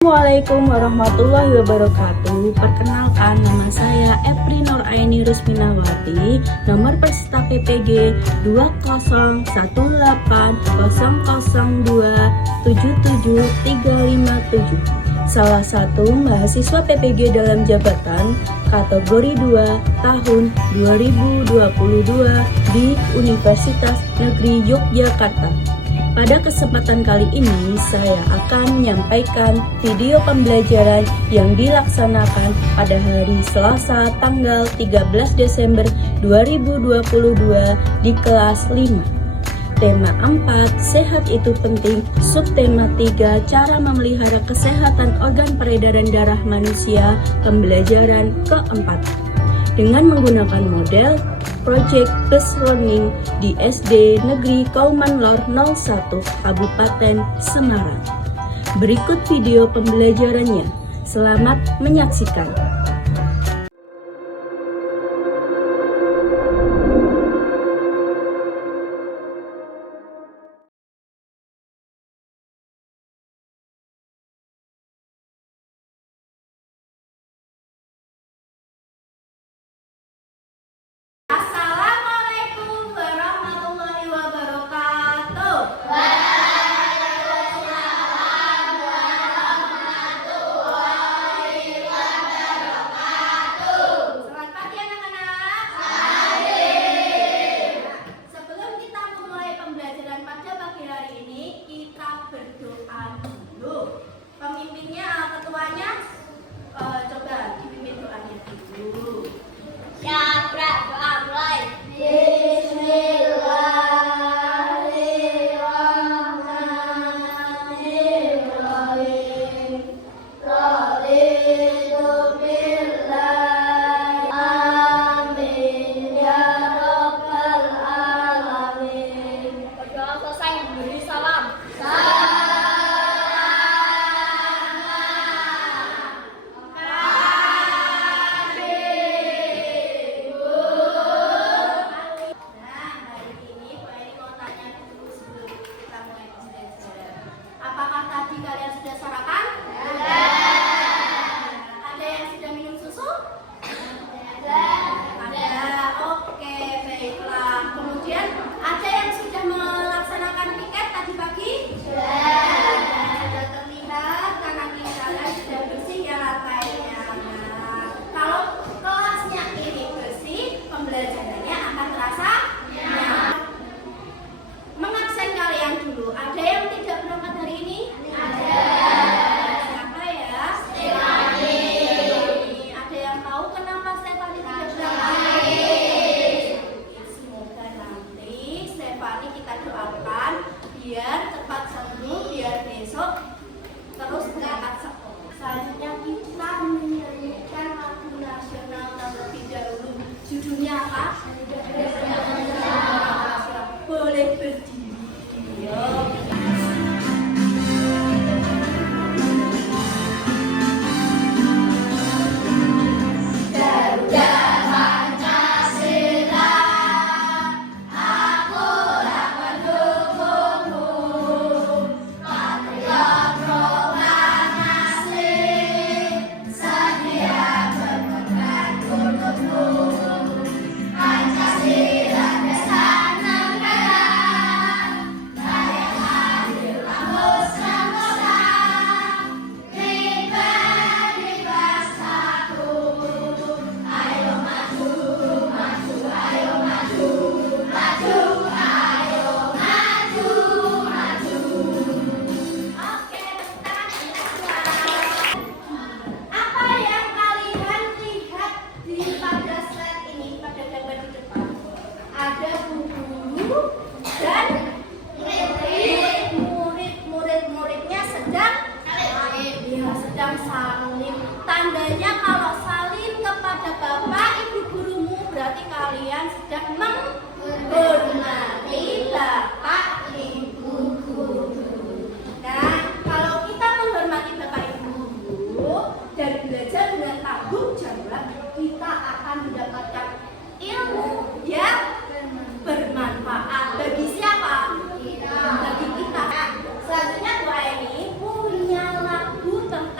Assalamualaikum warahmatullahi wabarakatuh. Perkenalkan, nama saya Epri Nur Aini Rusminawati, nomor peserta PPG 2010800277357. Salah satu mahasiswa PPG dalam jabatan kategori 2 tahun 2022 di Universitas Negeri Yogyakarta. Pada kesempatan kali ini, saya akan menyampaikan video pembelajaran yang dilaksanakan pada hari Selasa tanggal 13 Desember 2022 di kelas 5. Tema 4, sehat itu penting. Subtema 3, cara memelihara kesehatan organ peredaran darah manusia, pembelajaran keempat. Dengan menggunakan model Project Based Learning di SD Negeri Kauman Lor 01, Kabupaten Semarang. Berikut video pembelajarannya. Selamat menyaksikan. Assalamualaikum warahmatullahi wabarakatuh. Waalaikumsalam warahmatullahi wabarakatuh. Selamat pagi anak-anak. Pagi. Sebelum kita memulai pembelajaran pada pagi hari ini, kita berdoa dulu. Pemimpinnya, ketuanya, coba dipimpin doanya dulu. Syabrak doa mulai. Bismillahirrahmanirrahim. Raditu billahi. Amin ya rabbal alamin. Berdoa selesai beri salam. Apakah tadi kalian sudah sarapan? Ada yang sudah minum susu? Ada. Oke, baiklah. Kemudian ada yang sudah melaksanakan piket tadi pagi? Sudah terlihat kanan kiri kalian sudah bersih ya lantainya. Nah, kalau kelasnya ini bersih, pembelajarannya akan terasa nyaman. Mengabsen kalian dulu. Ada yang tidak berangkat hari ini? Ada. Siapa ya? Stefani. Ada yang tahu kenapa Stefani tidak berangkat? Semoga nanti Stefani kita doakan biar cepat sembuh, biar besok terus berangkat sekolah. Selanjutnya kita menyanyikan lagu nasional terlebih dahulu. Judulnya apa? Boleh berdiri. Yuk. Sedang salim. Tandanya kalau salim kepada bapak ibu gurumu berarti kalian sedang menghormati bapak ibu guru. Nah, kalau kita menghormati bapak ibu guru dan belajar dengan tanggung jawab, kita akan mendapatkan ilmu yang bermanfaat bagi siapa? Bagi kita. Selanjutnya doa ini punya lagu tentang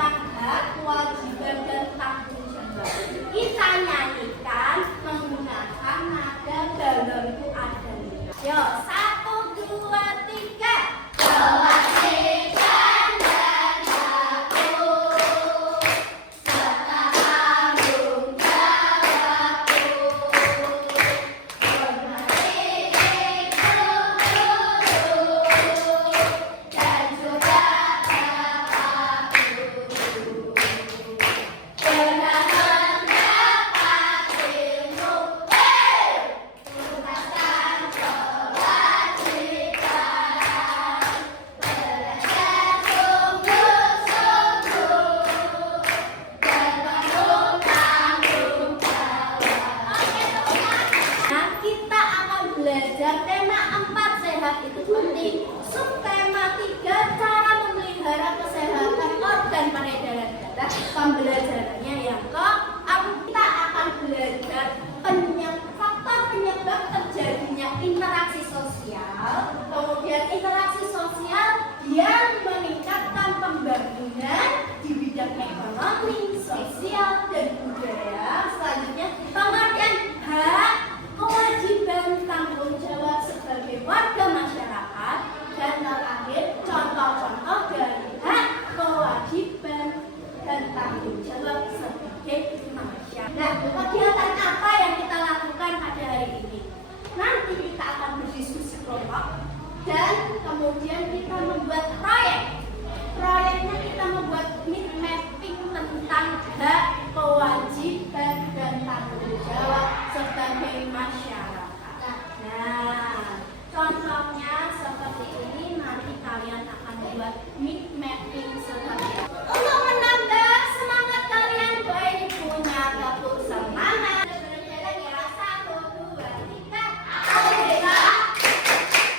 buat mapping seperti itu. Untuk menambah semangat kalian, gue ini punya kapur semangat. Berjalan ya, 1, 2, 3. Aku bisa,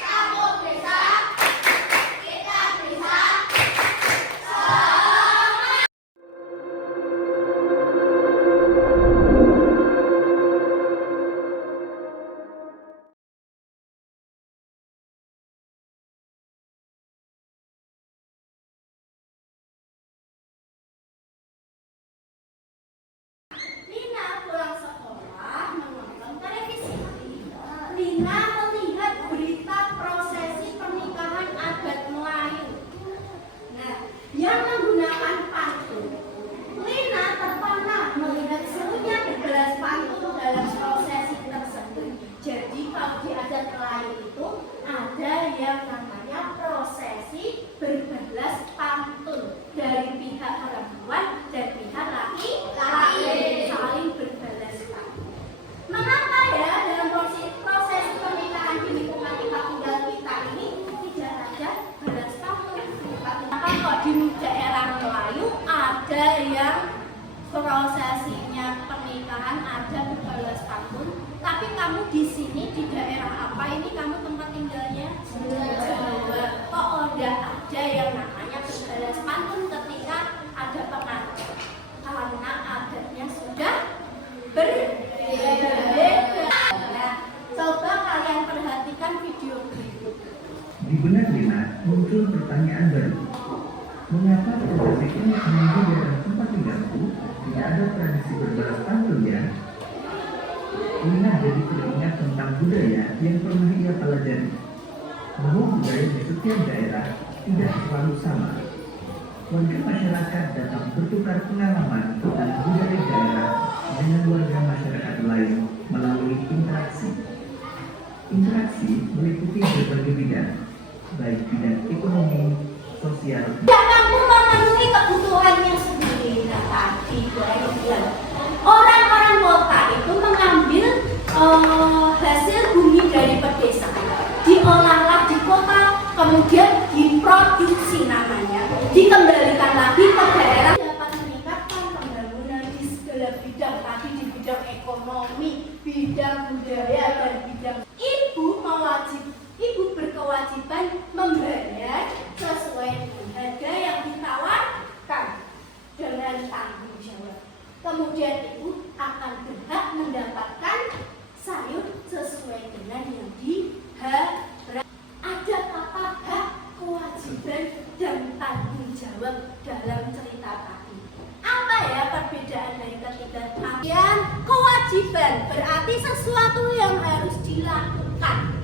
kamu bisa, kita bisa. Lina pulang sekolah menonton televisi. Lina melihat berita prosesi pernikahan adat Melayu. Nah, yang menggunakan pantun. Lina terpana melihat serunya berbelas pantun dalam prosesi tersebut. Jadi kalau di adat Melayu itu ada yang namanya prosesi berbelas pantun dari pihak perempuan dan pihak laki-laki saling berbalas pantun. Mengapa ya dalam prosesi pernikahan di lingkungan tempat tinggal kita ini tidak ada balas pantun? Kenapa kok di daerah Melayu ada yang prosesinya pernikahan ada berbalas pantun, tapi kamu di sini di daerah apa ini kamu tempat tinggalnya? Jawa. Kok udah ada yang namanya berbalas pantun ketika ada pengantin? Karena adatnya sudah berbeda. Nah, coba kalian perhatikan video berikut. Di benak Lina muncul pertanyaan baru. Mengapa prosesi pernikahan di daerah tempat tinggalku tidak ada tradisi berbalas pantun ya? Lina jadi teringat tentang budaya yang pernah ia pelajari. Bahwa budaya di setiap daerah tidak selalu sama. Warga masyarakat dapat bertukar pengalaman tentang budaya daerah dengan warga masyarakat lain melalui interaksi. Interaksi meliputi berbagai bidang, baik bidang ekonomi, sosial. Ya, kamu memenuhi kebutuhannya sendiri. Nah, tadi gue bilang orang-orang kota itu mengambil hasil bumi dari pedesaan, diolahlah di kota, kemudian diproduksi namanya, dikembalikan lagi ke daerah, dapat meningkatkan pembangunan di segala bidang, tadi di bidang ekonomi, bidang budaya, dan bidang. Ibu berkewajiban membayar sesuai dengan harga yang ditawarkan dengan tanggung jawab. Kemudian ibu akan berhak mendapatkan sayur sesuai dengan yang diharapkan. Ada kata hak, kewajiban, dan tanggung jawab dalam cerita tadi. Apa ya perbedaan dari ketiga tadi? Kewajiban berarti sesuatu yang harus dilakukan.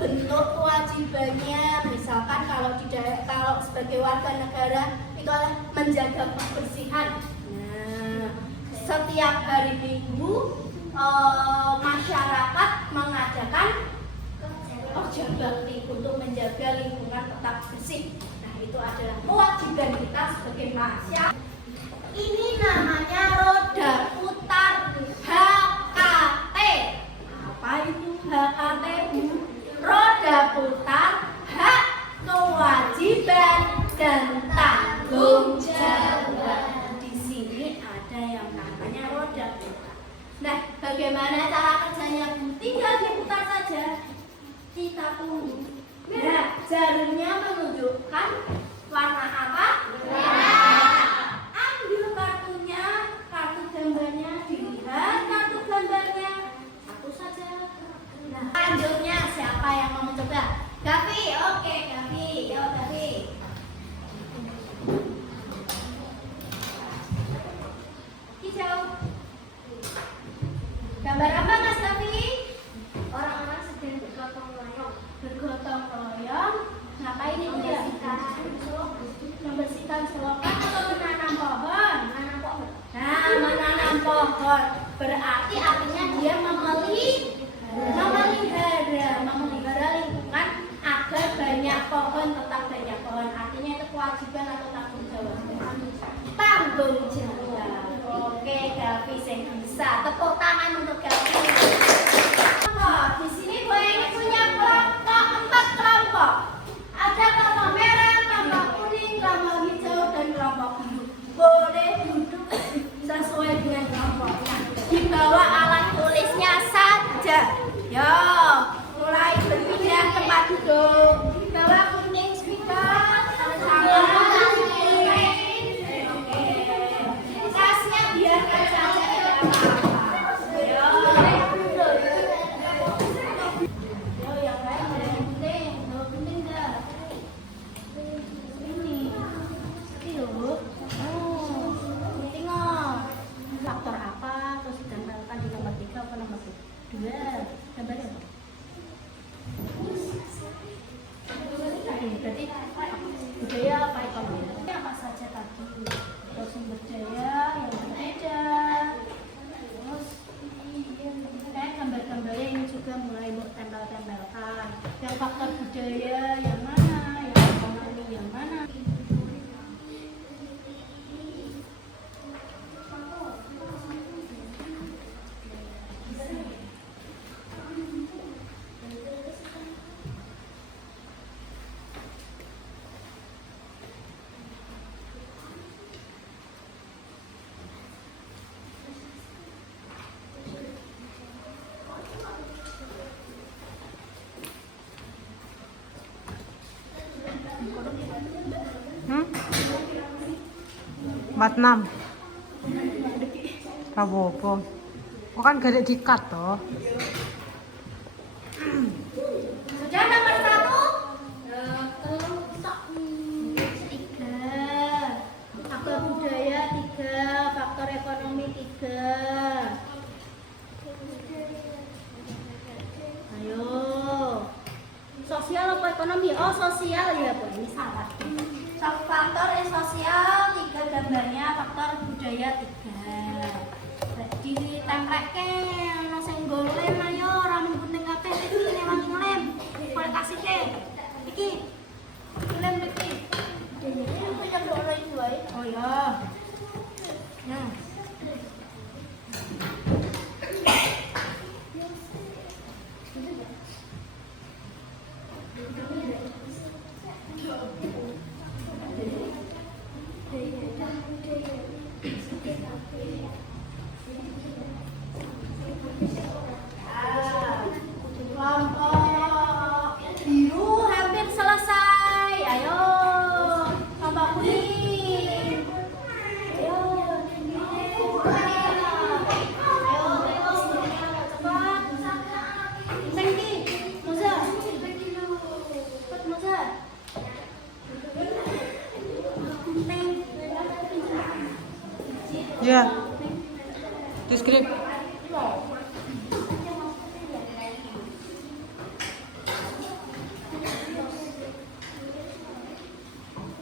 Bentuk kewajibannya misalkan kalau sebagai warga negara itu adalah menjaga kebersihan. Nah, setiap hari Minggu masyarakat mengadakan kerja bakti untuk menjaga lingkungan tetap bersih. Nah, itu adalah kewajiban kita sebagai masyarakat. Ini namanya roda putar HKT. Apa itu HKT, Bu? Roda putar, hak, kewajiban, dan tanggung jawab. Di sini ada yang namanya roda putar. Nah, bagaimana cara kerjanya, Bu? Tinggal diputar saja. Kita tunggu. Nah, jarumnya menunjukkan warna apa? Merah. Ambil kartunya, kartu gambarnya, dilihat kartu gambarnya. Satu saja. Nah, selanjutnya siapa yang mau mencoba? Gavi, oke, Gavi, yo Gavi. Hijau. Gambar apa Mas Gavi? Orang-orang sedang bergotong royong. Bergotong royong. Ngapain itu ya? Membersihkan selokan atau menanam pohon? Menanam pohon. Nah, menanam pohon. Berarti artinya dia memelihara lingkungan agar banyak pohon, tetap banyak pohon. Artinya itu kewajiban atau tanggung jawab? Tanggung jawab. Oke, Gavi sing bisa. Tepuk tangan untuk Gavi. Di sini gue ini punya kelompok 4 kelompok. Ada kelompok merah, kelompok daya apa ekonomi? Apa saja tadi? Terus sumber daya yang berbeda. Terus kayak gambar-gambarnya ini juga mulai tempel-tempelkan. Yang faktor budaya yang mana? Yang ekonomi yang mana? Batnam. Apa-apa. Kok kan gak ada dikat toh. Sudah nomor 1. 3. Faktor budaya 3. Faktor ekonomi 3. Ayo. Sosial apa ekonomi? Oh, sosial ya, Bu. Ini salah. Faktor sosial 3 gambarnya, faktor budaya 3. Jadi template ana sing nggo lem ayo ora mung gunting kabeh iki lewat lem. Boleh kasih ke. Iki. Lem iki. Iki yang ora itu wae. Oh ya. Nah. Kelompok biru hampir selesai. Ayo, kelompok kuning. Ayo, cepat. Tinggi, Moza. Cepat, Moza. Ya. Di skrip.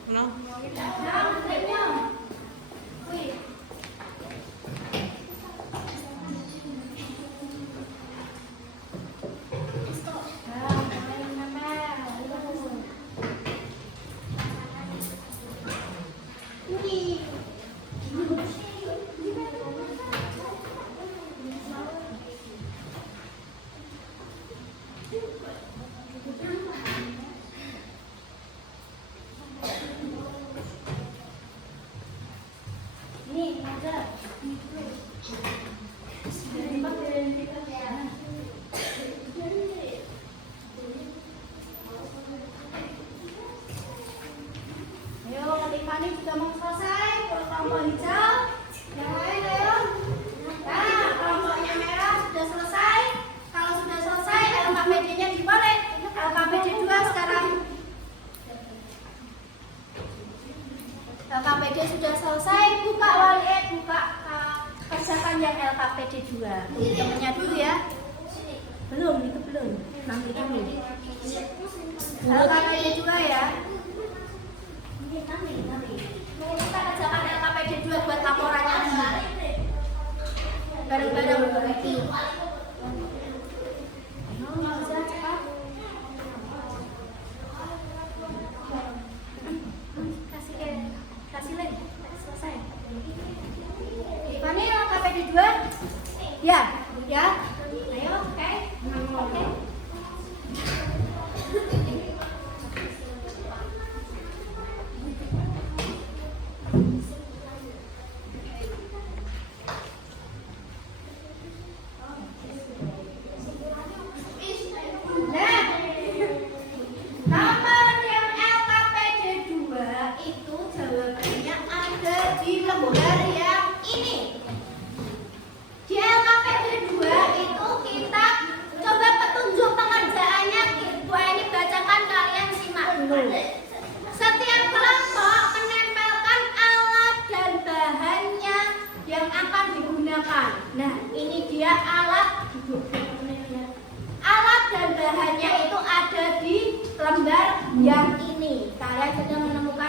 No. Nih, Moza. Ayo, ketika ini juga mau selesai. Kelompok hijau, yang lain ayo. Nah, kelompoknya merah sudah selesai. Kalau sudah selesai, LKPD-nya dibalik. LKPD 2 sekarang. LKPD sudah selesai. Buka wali, buka kerjakan yang LKPD 2. Temennya dulu ya. Belum, itu belum. Nanti dulu. LKPD 2 ya. Nanti. Kita kerjakan LKPD 2 buat laporannya nanti. Bareng-bareng begitu. Ayo, Moza, cepat. Kasih lagi. Selesai. Ini LKPD 2? Ya, ya. Ayo, oke. Oke. Nah, nomor yang LKPD 2 itu jawabannya ada di lembar yang ini. Di LKPD 2 itu kita coba petunjuk pengerjaannya. Bu ini bacakan, kalian simak dulu. Setiap kelompok menempelkan alat dan bahannya yang akan digunakan. Nah, ini dia alat. Alat dan bahannya itu ada di lembar yang ini. Kalian sudah menemukan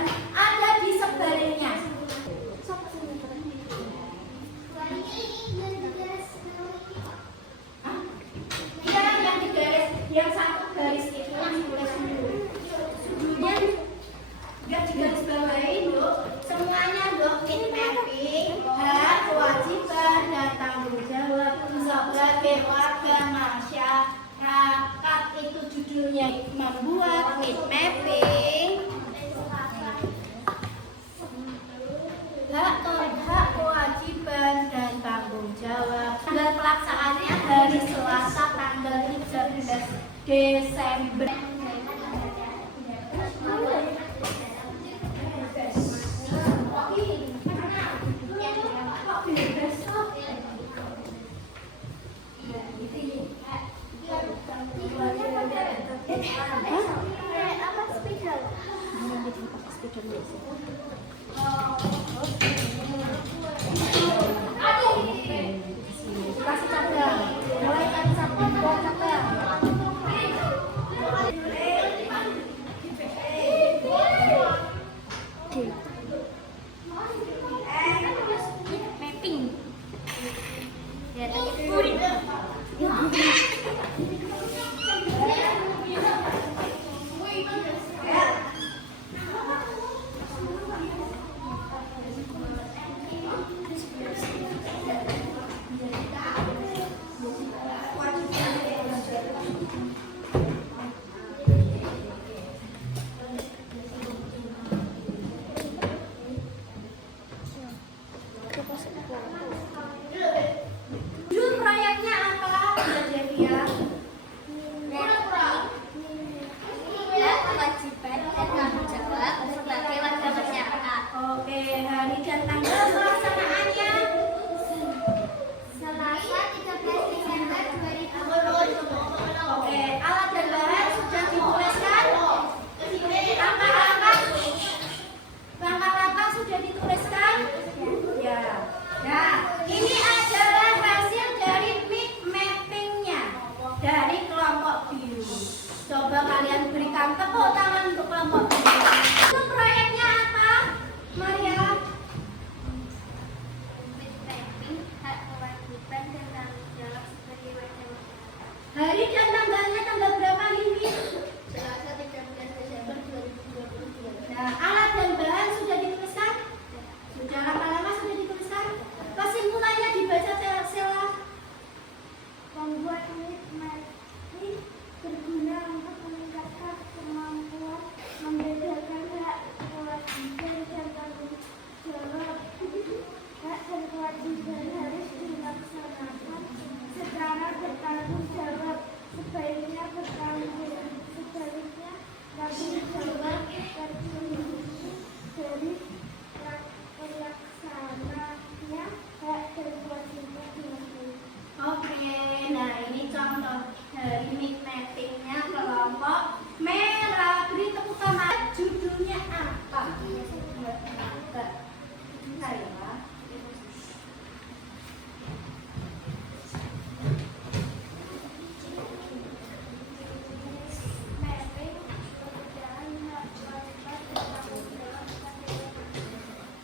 dan ada di sebaliknya. Kita yang di garis, yang satu garis itu yang tulis dulu. Sudutnya nggak digaris bawain, Dok. Semuanya, Dok, ini mapping, hak, kewajiban, dan tanggung jawab sebagai warga masyarakat. Itu judulnya membuat need mapping. Hak, kewajiban, dan tanggung jawab. Tanggal pelaksanaannya hari Selasa tanggal 13 Desember. Kasih cadang, mulai kasih sapu, buat cadang. Mapping. Ya, judul proyeknya apa? Devia? Kewajiban dan tanggung jawab sebagai warga masyarakat. Oke, hari dan tanggal pelaksanaannya Selasa 13 Desember 2020. Oke, alat dan bahan sudah dituliskan. Langkah-langkah sudah dituliskan. Ya. Nah, ini adalah hasil dari mid mappingnya dari kelompok biru. Coba kalian berikan tepuk tangan untuk kelompok biru. Itu proyeknya apa, Maria? Mid mapping, hak, kewajiban, dan tanggung jawab sebagai warga masyarakat. Hari dan tanggalnya tanggal berapa ini? Selasa 13 Desember 2022. Nah, alat dan bahan sudah dituliskan? Sudah, lama-lama sudah dituliskan? Kesimpulannya dibaca sela-sela. Membuat unit mapping berguna untuk meningkatkan kemampuan membedakan hak, kewajiban, dan tanggung jawab. Hak dan kewajiban harus dilaksanakan secara bertanggung jawab. Sebaliknya tanggung jawab terlindungi dari pelaksananya hak dan kewajiban. Oke, nah ini contoh dari mid mappingnya kelompok merah. Beri tepuk tangan. Judulnya apa?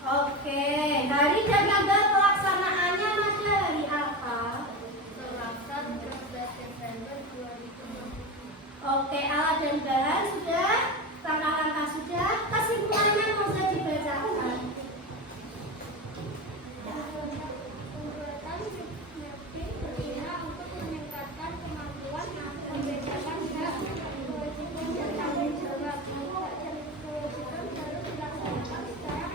Oke, hari dan tanggal pelaksanaannya masih hari apa? Selasa 13 Desember 2020. Oke, alat dan bahan sudah, langkah-langkah sudah, kesimpulannya mau saya dibacakan. Pembuatan mapping berguna untuk meningkatkan kemampuan membedakan hak, kewajiban, dan tanggung jawab. Hak dan kewajiban harus dilaksanakan secara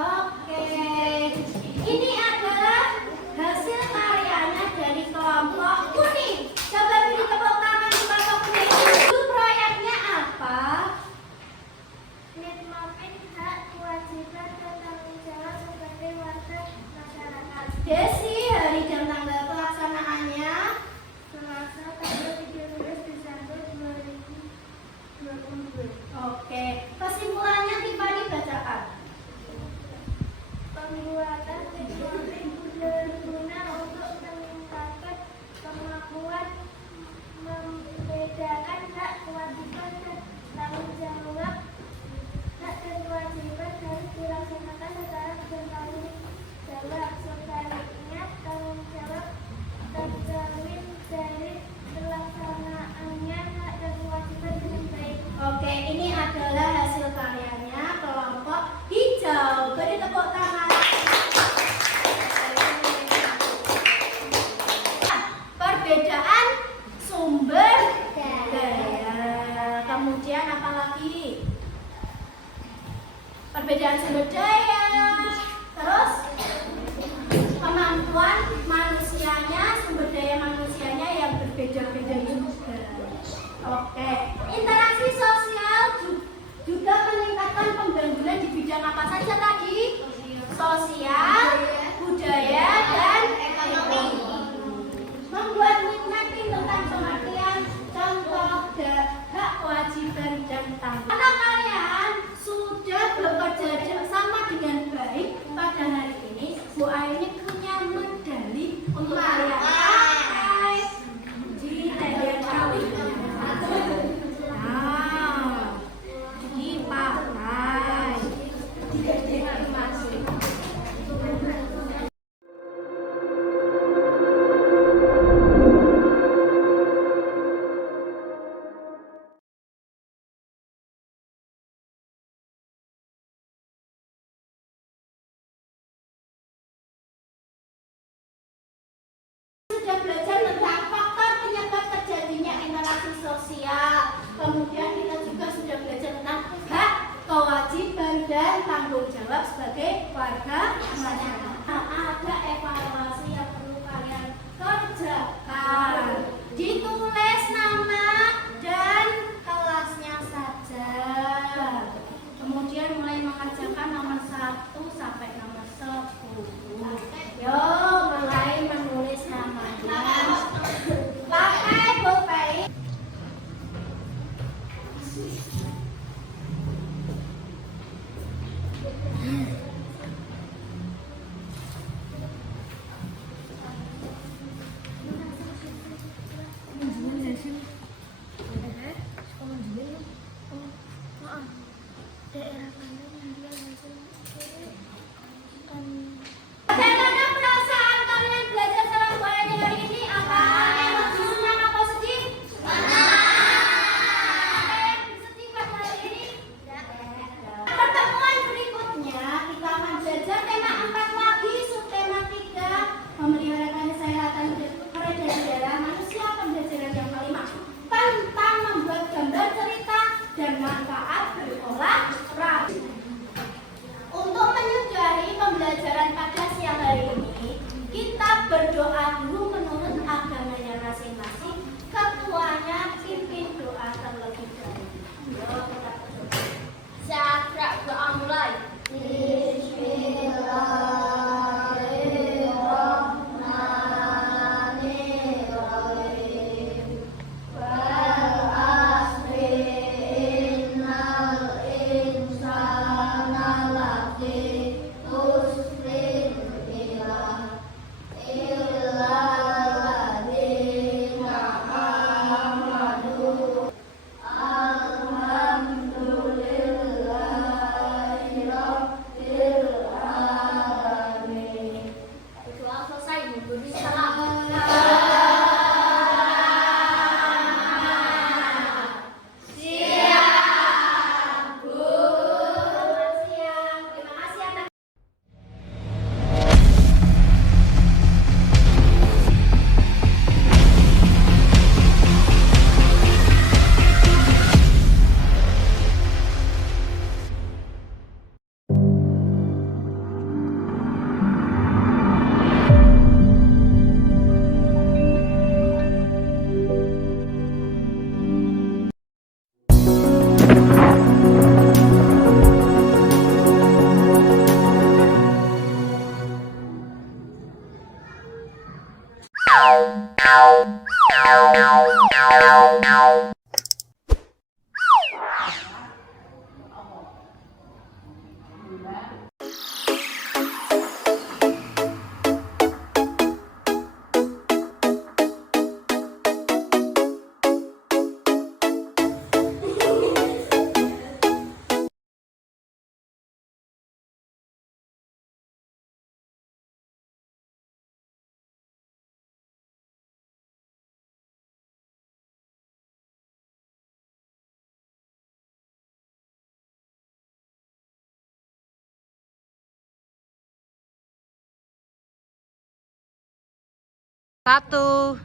Oke, ini adalah hasil karyanya dari kelompok kuning. Coba beri tepuk tangan di kelompok kuning. Itu proyeknya apa? Need mapping, hak, kewajiban, dan tanggung jawab sebagai warga masyarakat. Desi, hari dan tanggal pelaksanaannya Selasa tanggal 13 Desember 2020. Oke, kesimpulannya Tiffany bacakan. Pembuatan mapping berguna untuk meningkatkan perbedaan sumber daya, terus kemampuan manusianya, sumber daya manusianya yang berbeda-beda juga. Oke, interaksi sosial juga meningkatkan pembangunan di bidang apa saja tadi? Sosial, budaya, dan ekonomi. Membuat mapping tentang pengertian contoh hak, kewajiban, dan tanggung. Karena kalian sudah bekerja sama dengan baik pada hari ini, Bu Aini punya medali untuk kalian pakai di tarian kawin. Nah, dipakai. Terima kasih. Sudah belajar tentang faktor penyebab terjadinya interaksi sosial. Kemudian kita juga sudah belajar tentang hak, kewajiban, dan tanggung jawab sebagai warga masyarakat. Ada evaluasi yang perlu kalian kerjakan. Ditulis nama dan kelasnya saja. Kemudian mulai mengerjakan nomor 1 sampai nomor 10. Yo, mulai menulis namanya. Pakai pulpen. Bagaimana perasaan kalian belajar sama Bu Aini hari ini? Apa emosi senang atau sedih? Ada yang sedih pada hari ini? Pertemuan berikutnya kita akan belajar tema 4 lagi, subtema 3, memelihara kesehatan dan daerah manusia, pembelajaran yang kelima tentang membuat gambar cerita dan manfaat berolahraga. Untuk menyudahi pembelajaran pada siang hari ini, kita berdoa dulu menurut agamanya masing-masing. Ketuanya pimpin doa terlebih dahulu. Yuk kita berdoa. Saat doa mulai. Doa selesai, memberi salam. Siap, Bu. Siap. Terima kasih atas Satu.